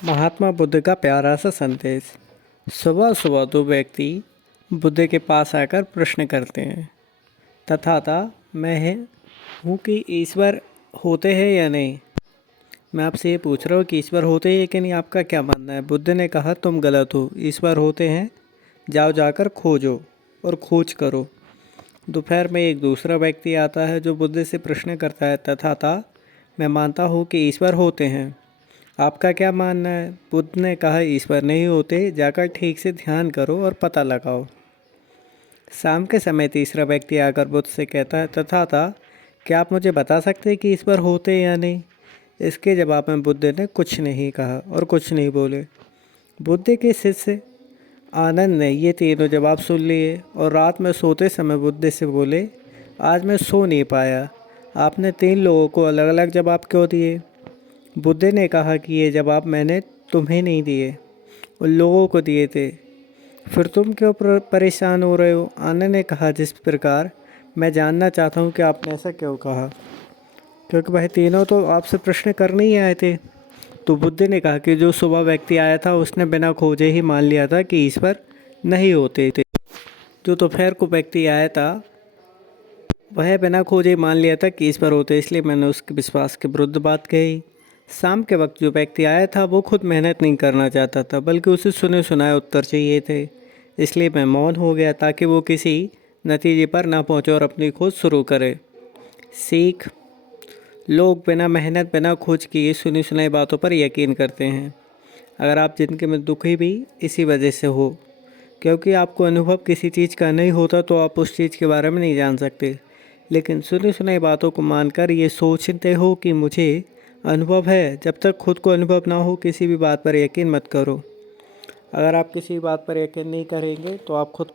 महात्मा बुद्ध का प्यारा सा संदेश। सुबह सुबह दो व्यक्ति बुद्ध के पास आकर प्रश्न करते हैं, तथाता हूँ कि ईश्वर होते हैं या नहीं। मैं आपसे ये पूछ रहा हूँ कि ईश्वर होते हैं कि नहीं, आपका क्या मानना है। बुद्ध ने कहा तुम गलत हो, ईश्वर होते हैं, जाओ जाकर खोजो और खोज करो। दोपहर में एक दूसरा व्यक्ति आता है जो बुद्ध से प्रश्न करता है, तथाता मैं मानता हूँ कि ईश्वर होते हैं, आपका क्या मानना है। बुद्ध ने कहा ईश्वर नहीं होते, जाकर ठीक से ध्यान करो और पता लगाओ। शाम के समय तीसरा व्यक्ति आकर बुद्ध से कहता है, तथाता क्या आप मुझे बता सकते हैं कि ईश्वर होते हैं या नहीं। इसके जवाब में बुद्ध ने कुछ नहीं कहा और कुछ नहीं बोले। बुद्ध के शिष्य आनंद ने ये तीनों जवाब सुन लिए और रात में सोते समय बुद्ध से बोले, आज मैं सो नहीं पाया, आपने तीन लोगों को अलग अलग जवाब क्यों दिए। बुद्ध ने कहा कि ये जवाब मैंने तुम्हें नहीं दिए, उन लोगों को दिए थे, फिर तुम क्यों परेशान हो रहे हो। आनंद ने कहा, जिस प्रकार मैं जानना चाहता हूँ कि आपने ऐसा क्यों कहा, क्योंकि वह तीनों तो आपसे प्रश्न करने ही आए थे। तो बुद्ध ने कहा कि जो सुबह व्यक्ति आया था उसने बिना खोजे ही मान लिया था कि ईश्वर नहीं होते थे। जो दोपहर को व्यक्ति आया था वह बिना खोजे मान लिया था कि ईश्वर होते, इसलिए मैंने उसके विश्वास के विरुद्ध बात कही। शाम के वक्त जो व्यक्ति आया था वो खुद मेहनत नहीं करना चाहता था, बल्कि उसे सुने सुनाए उत्तर चाहिए थे, इसलिए मैं मौन हो गया ताकि वो किसी नतीजे पर ना पहुंचे और अपनी खोज शुरू करे। सीख, लोग बिना मेहनत बिना खोज किए सुनी सुनाई बातों पर यकीन करते हैं। अगर आप ज़िंदगी में दुखी भी इसी वजह से हो, क्योंकि आपको अनुभव किसी चीज़ का नहीं होता तो आप उस चीज़ के बारे में नहीं जान सकते। लेकिन सुनी सुनाई बातों को मानकर ये सोचते हो कि मुझे अनुभव है, जब तक खुद को अनुभव ना हो किसी भी बात पर यकीन मत करो। अगर आप किसी बात पर यकीन नहीं करेंगे तो आप खुद